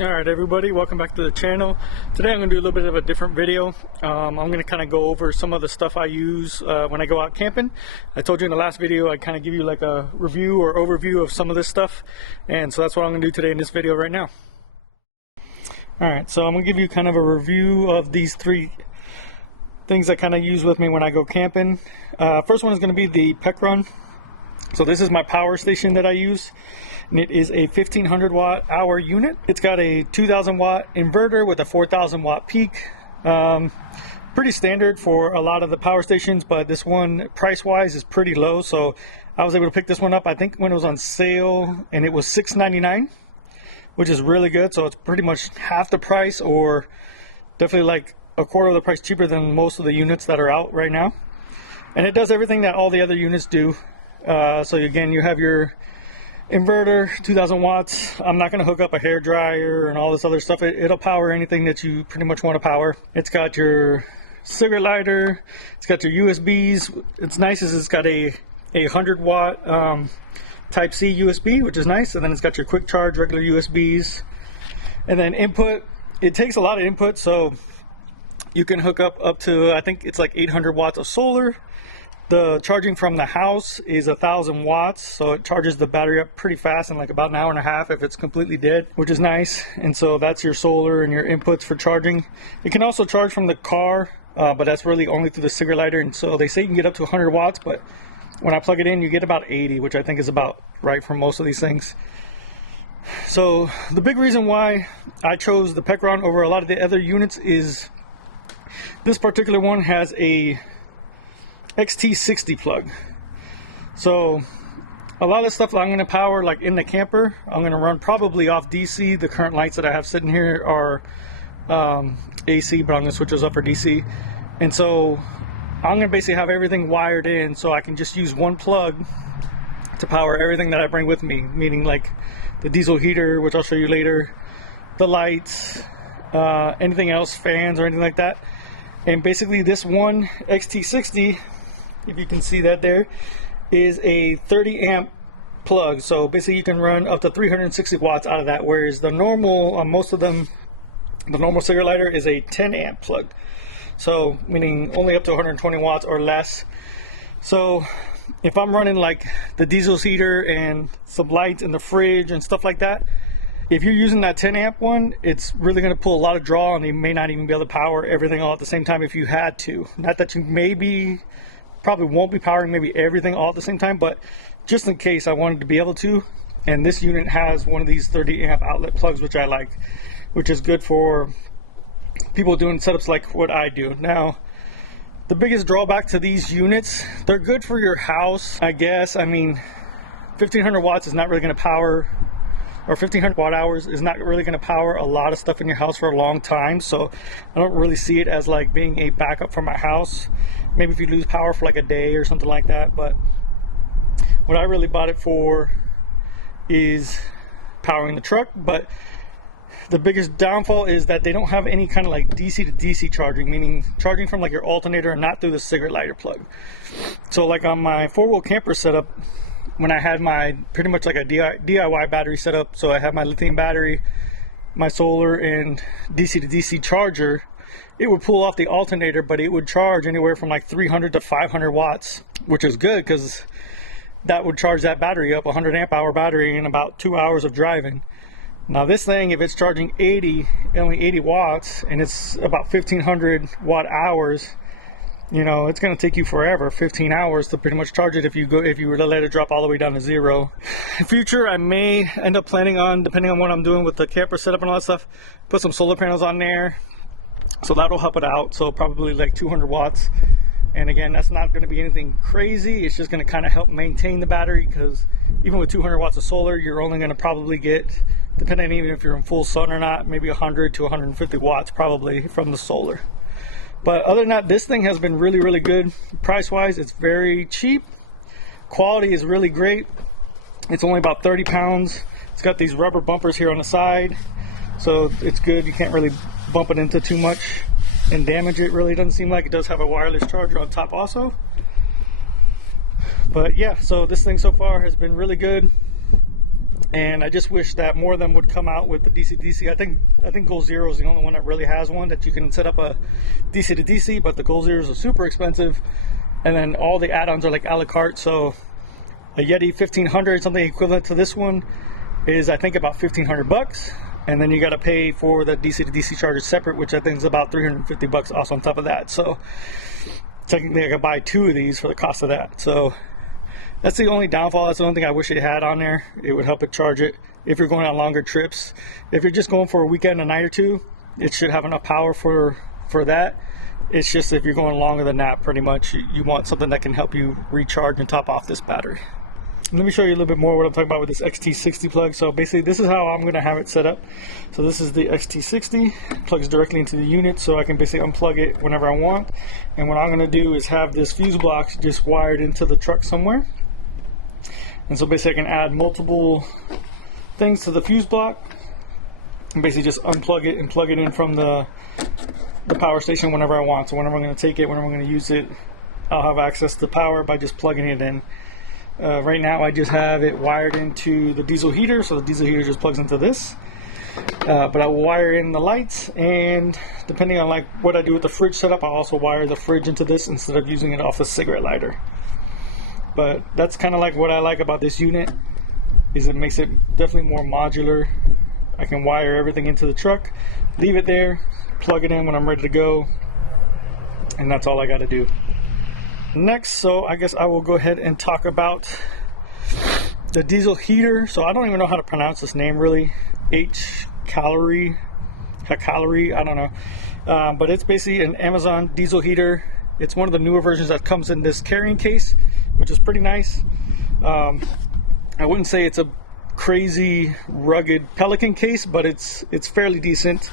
Alright everybody, welcome back to the channel. Today I'm going to do a little bit of a different video. I'm going to kind of go over some of the stuff I use when I go out camping. I told you in the last video I'd kind of give you like a review or overview of some of this stuff, and so that's what I'm going to do today in this video right now. Alright, so I'm going to give you kind of a review of these three things I kind of use with me when I go camping. First one is going to be the Pecron. So this is my power station that I use, and it is a 1500 watt hour unit. It's got a 2000 watt inverter with a 4000 watt peak. Pretty standard for a lot of the power stations, but this one price wise is pretty low, so I was able to pick this one up I think when it was on sale, and it was $6.99, which is really good. So it's pretty much half the price, or definitely like a quarter of the price cheaper than most of the units that are out right now, and it does everything that all the other units do. So again, you have your inverter, 2000 watts. I'm not going to hook up a hair dryer and all this other stuff. It'll power anything that you pretty much want to power. It's got your cigarette lighter. It's got your USBs. It's nice is it's got a 100 watt type C USB, which is nice. And then it's got your quick charge regular USBs. And then input. It takes a lot of input, so you can hook up to, I think it's like 800 watts of solar. The charging from the house is 1000 watts, so it charges the battery up pretty fast in like about an hour and a half if it's completely dead, which is nice. And so that's your solar and your inputs for charging. It can also charge from the car, but that's really only through the cigarette lighter. And so they say you can get up to 100 watts, but when I plug it in, you get about 80, which I think is about right for most of these things. So the big reason why I chose the Pecron over a lot of the other units is this particular one has a XT60 plug. So a lot of stuff that I'm going to power like in the camper, I'm going to run probably off DC. The current lights that I have sitting here are AC, but I'm going to switch those up for DC. And so I'm going to basically have everything wired in, so I can just use one plug to power everything that I bring with me, meaning like the diesel heater, which I'll show you later, the lights, anything else, fans or anything like that. And basically this one XT60, if you can see that there, is a 30 amp plug. So basically you can run up to 360 watts out of that, whereas the normal, most of them, the normal cigarette lighter is a 10 amp plug. So meaning only up to 120 watts or less. So if I'm running like the diesel heater and some lights in the fridge and stuff like that, if you're using that 10 amp one, it's really going to pull a lot of draw, and you may not even be able to power everything all at the same time if you had to. Not that you probably won't be powering maybe everything all at the same time, but just in case I wanted to be able to. And this unit has one of these 30 amp outlet plugs, which I like, which is good for people doing setups like what I do. Now, the biggest drawback to these units, they're good for your house, I guess. I mean, 1500 watts is not really going to power, or 1500 watt hours is not really going to power a lot of stuff in your house for a long time. So I don't really see it as like being a backup for my house. Maybe if you lose power for like a day or something like that. But what I really bought it for is powering the truck. But the biggest downfall is that they don't have any kind of like DC to DC charging, meaning charging from like your alternator and not through the cigarette lighter plug. So like on my 4-wheel camper setup, when I had my pretty much like a DIY battery setup, so I had my lithium battery, my solar, and DC to DC charger, it would pull off the alternator, but it would charge anywhere from like 300 to 500 watts, which is good because that would charge that battery up, 100 amp hour battery, in about 2 hours of driving. Now this thing, if it's charging only 80 watts, and it's about 1500 watt hours, you know, it's going to take you forever, 15 hours to pretty much charge it if you were to let it drop all the way down to zero. In future, I may end up planning on, depending on what I'm doing with the camper setup and all that stuff, put some solar panels on there. So that'll help it out. So probably like 200 watts. And again, that's not going to be anything crazy. It's just going to kind of help maintain the battery, because even with 200 watts of solar, you're only going to probably get, depending on even if you're in full sun or not, maybe 100 to 150 watts probably from the solar. But other than that, this thing has been really, really good. Price-wise, it's very cheap. Quality is really great. It's only about 30 pounds. It's got these rubber bumpers here on the side, so it's good. You can't really bump it into too much and damage it. Really doesn't seem like. It does have a wireless charger on top also. But yeah, so this thing so far has been really good, and I just wish that more of them would come out with the DC-DC. I think Goal Zero is the only one that really has one that you can set up a DC to DC, but the Goal Zeros are super expensive, and then all the add-ons are like a la carte. So a Yeti 1500, something equivalent to this one, is I think about 1,500 bucks, and then you got to pay for the DC to DC charger separate, which I think is about 350 bucks also on top of that. So technically I could buy 2 of these for the cost of that. So that's the only downfall. That's the only thing I wish it had on there. It would help it charge it if you're going on longer trips. If you're just going for a weekend, a night or two, it should have enough power for that. It's just if you're going longer than that, pretty much, you want something that can help you recharge and top off this battery. Let me show you a little bit more what I'm talking about with this XT60 plug. So basically this is how I'm going to have it set up. So this is the XT60, plugs directly into the unit, so I can basically unplug it whenever I want. And what I'm going to do is have this fuse box just wired into the truck somewhere. And so basically I can add multiple things to the fuse block and basically just unplug it and plug it in from the power station whenever I want. So whenever I'm going to take it, whenever I'm going to use it, I'll have access to power by just plugging it in. Right now I just have it wired into the diesel heater, so the diesel heater just plugs into this. But I will wire in the lights, and depending on like what I do with the fridge setup, I'll also wire the fridge into this instead of using it off a cigarette lighter. But that's kind of like what I like about this unit, is it makes it definitely more modular. I can wire everything into the truck, leave it there, plug it in when I'm ready to go, and that's all I got to do. Next, so I guess I will go ahead and talk about the diesel heater. So I don't even know how to pronounce this name really. Hacallery, I don't know. But it's basically an Amazon diesel heater. It's one of the newer versions that comes in this carrying case, which is pretty nice. I wouldn't say it's a crazy rugged Pelican case, but it's fairly decent.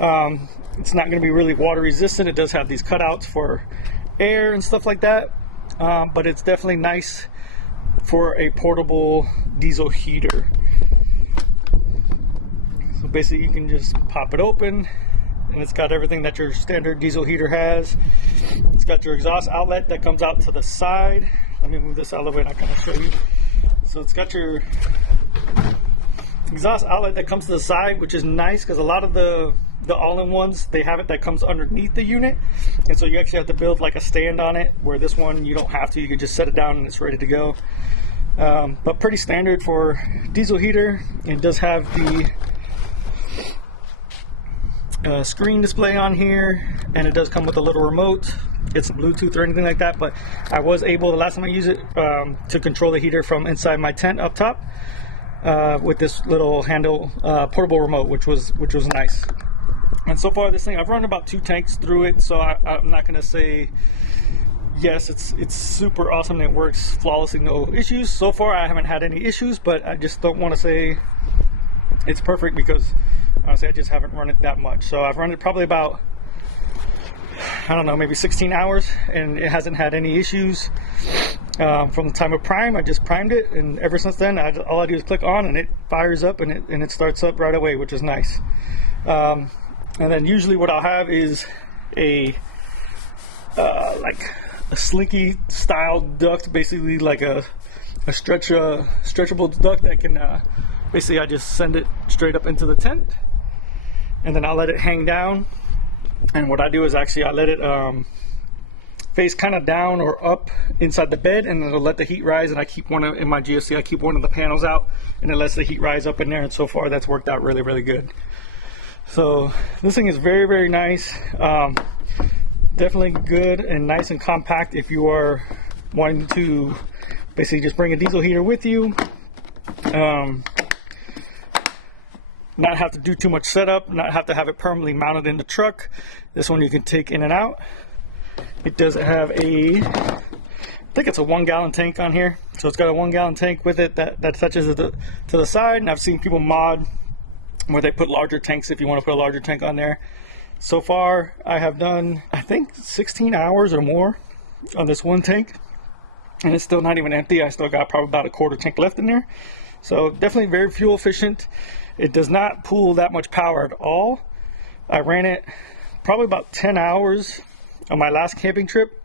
It's not going to be really water resistant. It does have these cutouts for air and stuff like that, but it's definitely nice for a portable diesel heater. So basically you can just pop it open, and it's got everything that your standard diesel heater has. It's got your exhaust outlet that comes out to the side. Let me move this out of the way and I kind of show you. So it's got your exhaust outlet that comes to the side, which is nice because a lot of the all-in-ones, they have it that comes underneath the unit, and so you actually have to build like a stand on it, where this one you don't have to. You can just set it down and it's ready to go. But pretty standard for diesel heater. It does have the screen display on here, and it does come with a little remote. It's Bluetooth or anything like that, but I was able, the last time I used it, to control the heater from inside my tent up top with this little handle portable remote, which was nice. And so far this thing, I've run about 2 tanks through it, so I'm not going to say yes, it's super awesome and it works flawlessly, no issues. So far I haven't had any issues, but I just don't want to say it's perfect because honestly I just haven't run it that much. So I've run it probably about, I don't know, maybe 16 hours, and it hasn't had any issues. From the time of prime, I just primed it, and ever since then all I do is click on and it fires up and it starts up right away, which is nice. And then usually what I'll have is a like a slinky style duct, basically like a stretchable duct that can basically I just send it straight up into the tent, and then I'll let it hang down. And what I do is actually I let it face kind of down or up inside the bed, and it'll let the heat rise. And I keep one of, in my GFC, I keep one of the panels out, and it lets the heat rise up in there. And so far that's worked out really, really good. So this thing is very, very nice. Definitely good and nice and compact if you are wanting to basically just bring a diesel heater with you. Not have to do too much setup, not have to have it permanently mounted in the truck. This one you can take in and out. It does have I think it's a 1 gallon tank on here. So it's got a 1 gallon tank with it that touches to the side. And I've seen people mod where they put larger tanks if you want to put a larger tank on there. So far I have done, I think, 16 hours or more on this one tank, and it's still not even empty. I still got probably about a 1/4 tank left in there. So definitely very fuel efficient. It does not pull that much power at all. I ran it probably about 10 hours on my last camping trip,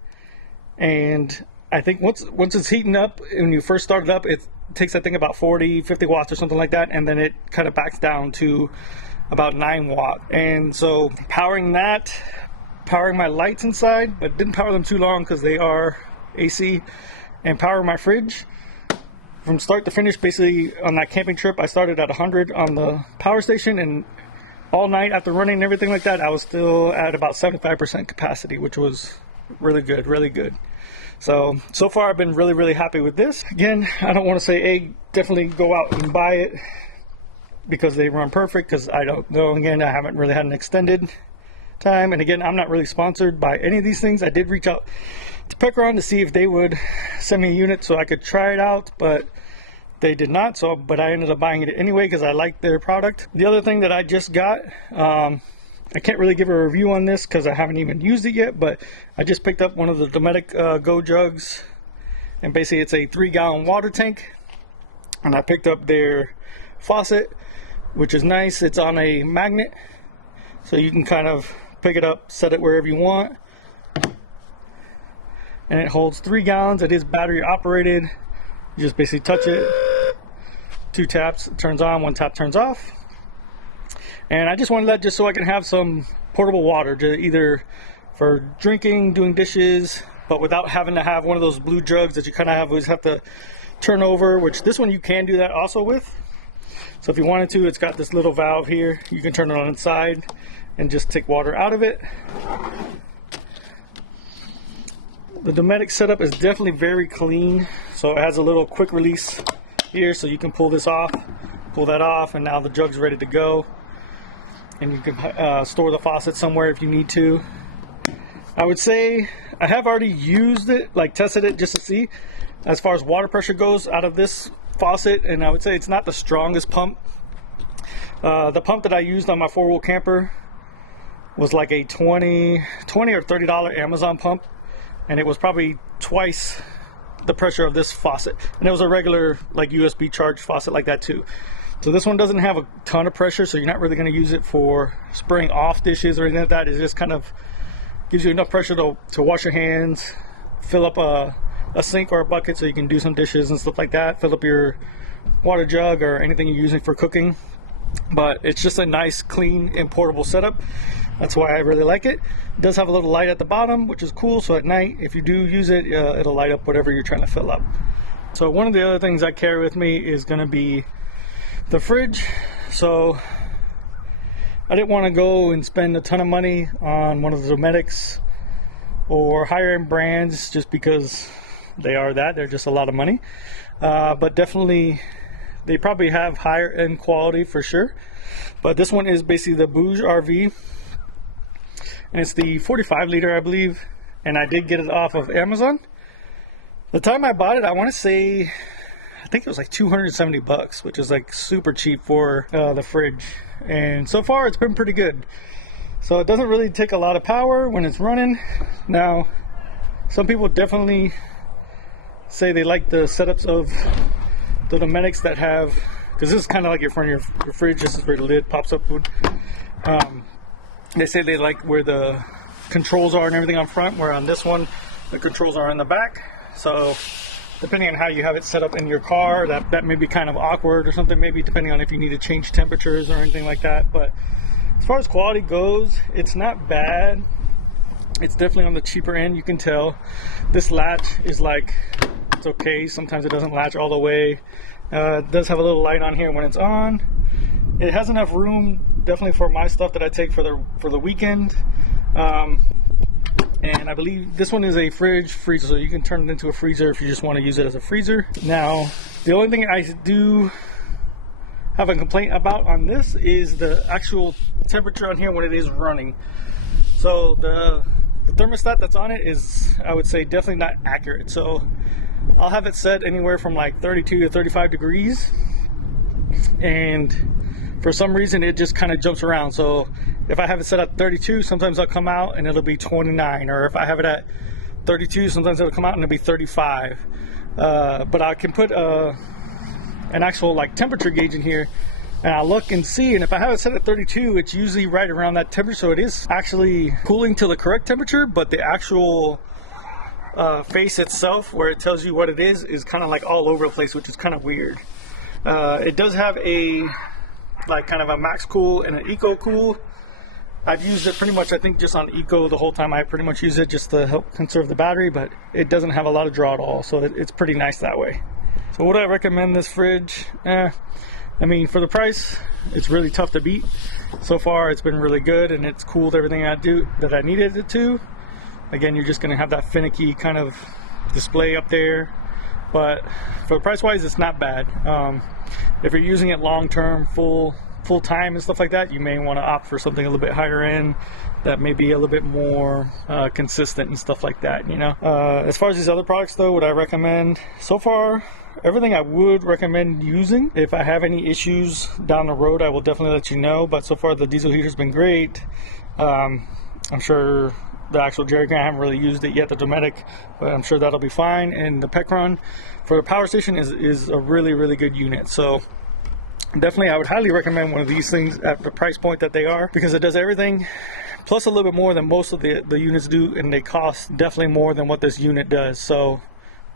and I think once it's heating up, when you first start it up, it takes I think about 40-50 watts or something like that, and then it kind of backs down to about 9 watt. And so powering that, powering my lights inside, but didn't power them too long because they are AC, and powering my fridge from start to finish. Basically on that camping trip, I started at 100 on the power station, and all night after running and everything like that, I was still at about 75% capacity, which was really good, really good. So far I've been really happy with this. Again, I don't want to say, hey, definitely go out and buy it because they run perfect, because I don't know. Again, I haven't really had an extended time, and again, I'm not really sponsored by any of these things. I did reach out to Pecron to see if they would send me a unit so I could try it out, but they did not. But I ended up buying it anyway because I liked their product. The other thing that I just got, I can't really give a review on this because I haven't even used it yet, but I just picked up one of the Dometic Go jugs, and basically it's a 3-gallon water tank, and I picked up their faucet, which is nice. It's on a magnet, so you can kind of pick it up, set it wherever you want, and it holds 3 gallons. It is battery operated. You just basically touch it, 2 taps, it turns on, 1 tap turns off. And I just wanted that just so I can have some portable water, to either for drinking, doing dishes, but without having to have one of those blue jugs that you kind of always have to turn over, which this one you can do that also with. So if you wanted to, it's got this little valve here. You can turn it on its side and just take water out of it. The Dometic setup is definitely very clean. So it has a little quick release here, so you can pull this off, pull that off, and now the jug's ready to go. And you can store the faucet somewhere if you need to. I would say I have already used it, like tested it just to see as far as water pressure goes out of this faucet, and I would say it's not the strongest pump. The pump that I used on my 4-wheel camper was like a $20 or $30 Amazon pump, and it was probably twice the pressure of this faucet, and it was a regular like USB charged faucet like that too. So this one doesn't have a ton of pressure, so you're not really going to use it for spraying off dishes or anything like that. It just kind of gives you enough pressure to wash your hands, fill up a sink or a bucket so you can do some dishes and stuff like that, fill up your water jug or anything you're using for cooking. But it's just a nice, clean, and portable setup. That's why I really like it. It does have a little light at the bottom, which is cool, so at night, if you do use it, it'll light up whatever you're trying to fill up. So one of the other things I carry with me is going to be the fridge. So I didn't want to go and spend a ton of money on one of the Dometics or higher end brands just because they're just a lot of money, but definitely they probably have higher end quality for sure. But this one is basically the Bouge RV, and it's the 45 liter I believe, and I did get it off of Amazon. The time I bought it, I want to say I think it was like 270 bucks, which is like super cheap for the fridge, and so far it's been pretty good. So it doesn't really take a lot of power when it's running. Now some people definitely say they like the setups of the Dometics that have, because this is kind of like in front of your fridge. This is where the lid pops up. They say they like where the controls are and everything on front, where on this one the controls are in the back. So depending on how you have it set up in your car, that may be kind of awkward or something, maybe depending on if you need to change temperatures or anything like that. But as far as quality goes, it's not bad. It's definitely on the cheaper end. You can tell this latch is like, it's okay. Sometimes it doesn't latch all the way. It does have a little light on here when it's on. It has enough room definitely for my stuff that I take for the weekend. And I believe this one is a freezer, so you can turn it into a freezer if you just want to use it as a freezer. Now, the only thing I do have a complaint about on this is the actual temperature on here when it is running. So the thermostat that's on it is, I would say, definitely not accurate. So I'll have it set anywhere from like 32 to 35 degrees, and for some reason it just kind of jumps around. So if I have it set at 32, sometimes I'll come out and it'll be 29, or if I have it at 32, sometimes it'll come out and it'll be 35. But I can put a an actual like temperature gauge in here, and I look and see, and if I have it set at 32, it's usually right around that temperature. So it is actually cooling to the correct temperature, but the actual face itself, where it tells you what it is kind of like all over the place, which is kind of weird. It does have a like kind of a max cool and an eco cool. I've used it pretty much, I think, just on eco the whole time. I pretty much use it just to help conserve the battery, but it doesn't have a lot of draw at all, so it's pretty nice that way. So would I recommend this fridge? I mean, for the price, it's really tough to beat. So far, it's been really good, and it's cooled everything that I needed it to. Again, you're just going to have that finicky kind of display up there, but for the price wise, it's not bad. If you're using it long term, full time and stuff like that, you may want to opt for something a little bit higher end that may be a little bit more consistent and stuff like that, you know. As far as these other products though, would I recommend? So far, everything I would recommend using. If I have any issues down the road, I will definitely let you know, but so far the diesel heater's been great. I'm sure the actual jerry can, I haven't really used it yet, the Dometic, but I'm sure that'll be fine. And the Pecron for the power station is a really good unit. So definitely I would highly recommend one of these things at the price point that they are, because it does everything plus a little bit more than most of the units do, and they cost definitely more than what this unit does. So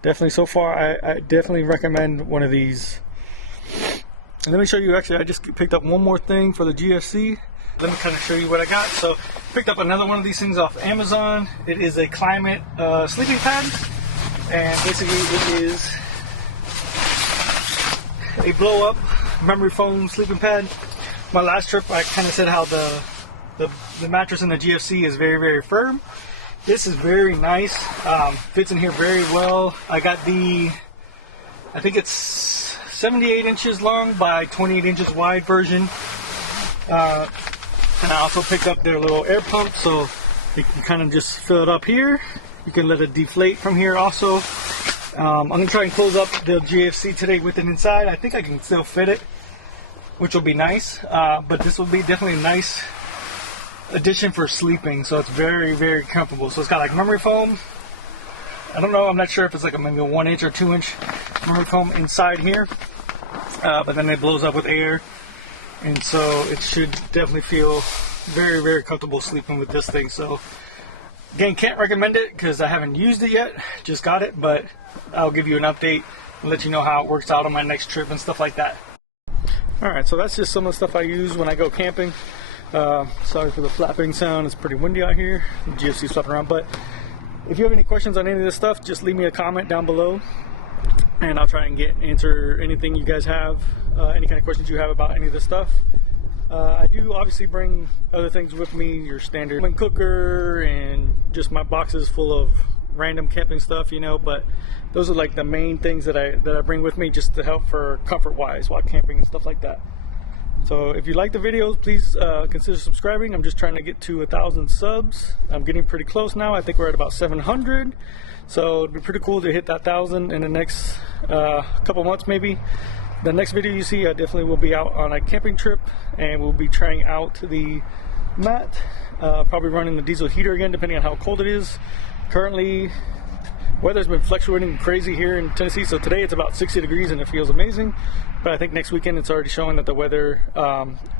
definitely, so far I definitely recommend one of these. And let me show you, actually I just picked up one more thing for the GFC. Let me kind of show you what I got. So picked up another one of these things off Amazon. It is a climate sleeping pad, and basically it is a blow up memory foam sleeping pad. My last trip I kind of said how the mattress in the GFC is very firm. This is very nice, fits in here very well. I got I think it's 78 inches long by 28 inches wide version. And I also picked up their little air pump, so you can kind of just fill it up here. You can let it deflate from here also. I'm going to try and close up the GFC today with it inside. I think I can still fit it, which will be nice. But this will be definitely a nice addition for sleeping. So it's very comfortable. So it's got like memory foam. I don't know, I'm not sure if it's like maybe a 1 inch or 2 inch memory foam inside here. But then it blows up with air. And so it should definitely feel very comfortable sleeping with this thing. So again, can't recommend it because I haven't used it yet, just got it, but I'll give you an update and let you know how it works out on my next trip and stuff like that. Alright, so that's just some of the stuff I use when I go camping. Sorry for the flapping sound, it's pretty windy out here. The GFC's flapping around, but if you have any questions on any of this stuff, just leave me a comment down below, and I'll try and answer anything you guys have, any kind of questions you have about any of this stuff. I do obviously bring other things with me, your standard cooker and just my boxes full of random camping stuff, you know, but those are like the main things that I bring with me just to help for comfort wise while camping and stuff like that. So if you like the videos, please consider subscribing. I'm just trying to get to 1,000 subs. I'm getting pretty close now. I think we're at about 700. So it'd be pretty cool to hit that 1,000 in the next couple months maybe. The next video you see, I definitely will be out on a camping trip, and we'll be trying out the mat, probably running the diesel heater again depending on how cold it is. Currently, weather's been fluctuating crazy here in Tennessee, so today it's about 60 degrees and it feels amazing, but I think next weekend it's already showing that the weather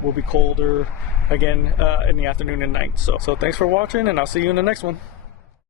will be colder again in the afternoon and night. So thanks for watching, and I'll see you in the next one.